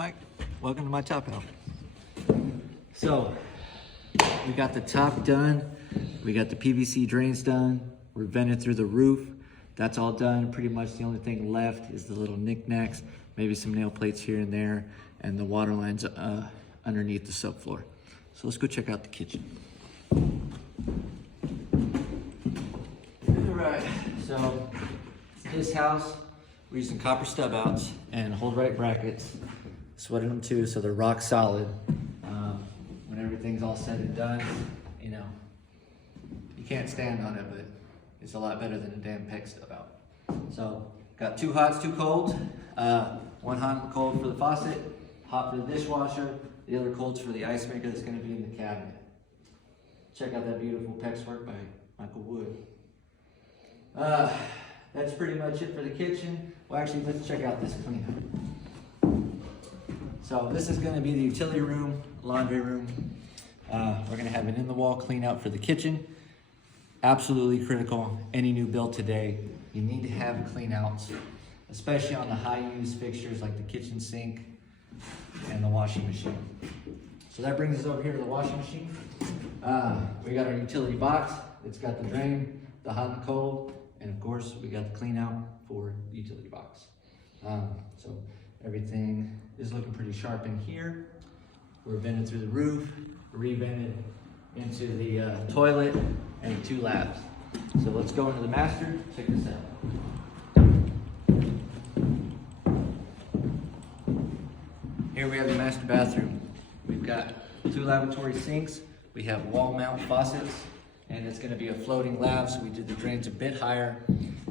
Mike. Welcome to my top house. So, we got the top done. We got the PVC drains done. We're vented through the roof. That's all done. Pretty much the only thing left is the little knickknacks, maybe some nail plates here and there, and the water lines underneath the subfloor. So let's go check out the kitchen. All right, so this house, we're using copper stub outs and hold right brackets. Sweated them too, so they're rock solid. When everything's all said and done, you know, you can't stand on it, but it's a lot better than a damn peg stub out. So, got 2 hots, 2 colds. 1 hot and cold for the faucet, hot for the dishwasher, the other cold's for the ice maker that's gonna be in the cabinet. Check out that beautiful PEX work by Michael Wood. That's pretty much it for the kitchen. Well, actually, let's check out this cleanup. So this is gonna be the utility room, laundry room. We're gonna have an in-the-wall clean out for the kitchen. Absolutely critical. Any new build today, you need to have clean outs, especially on the high-use fixtures like the kitchen sink and the washing machine. So that brings us over here to the washing machine. We got our utility box. It's got the drain, the hot and cold, and of course, we got the clean out for the utility box. So everything is looking pretty sharp in here. We're vented through the roof, re-vented into the toilet and 2 labs. So let's go into the master, check this out. Here we have the master bathroom. We've got 2 lavatory sinks. We have wall mount faucets, and it's gonna be a floating lab, so we did the drains a bit higher.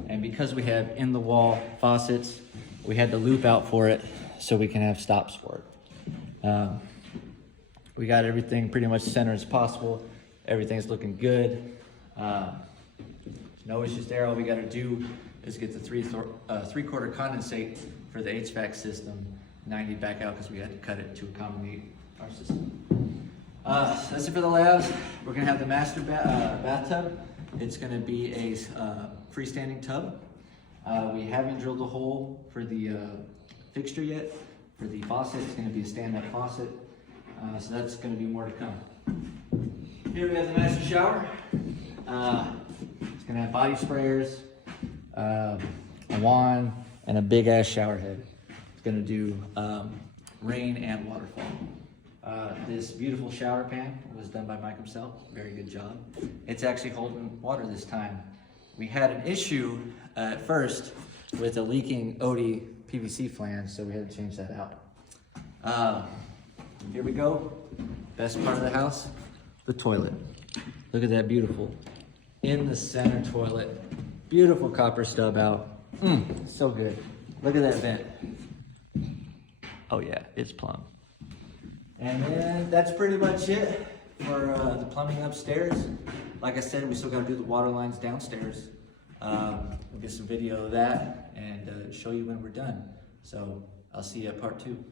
And because we have in the wall faucets, we had to loop out for it so we can have stops for it. We got everything pretty much center as possible. Everything's looking good. No issues there. All we gotta do is get the 3/4 condensate for the HVAC system, 90 back out because we had to cut it to accommodate our system. So that's it for the labs. We're gonna have the master bathtub. It's gonna be a freestanding tub. We haven't drilled a hole for the fixture yet. For the faucet, it's gonna be a stand-up faucet. So that's gonna be more to come. Here we have the master shower. It's gonna have body sprayers, a wand, and a big ass shower head. It's gonna do rain and waterfall. This beautiful shower pan was done by Mike himself. Very good job. It's actually holding water this time. We had an issue at first with a leaking OD PVC flange, so we had to change that out. Here we go. Best part of the house, the toilet. Look at that beautiful in the center toilet. Beautiful copper stub out. So good. Look at that vent. Oh yeah, it's plumb. And then that's pretty much it for the plumbing upstairs. Like I said, we still gotta do the water lines downstairs. We'll get some video of that and show you when we're done. So I'll see you at part 2.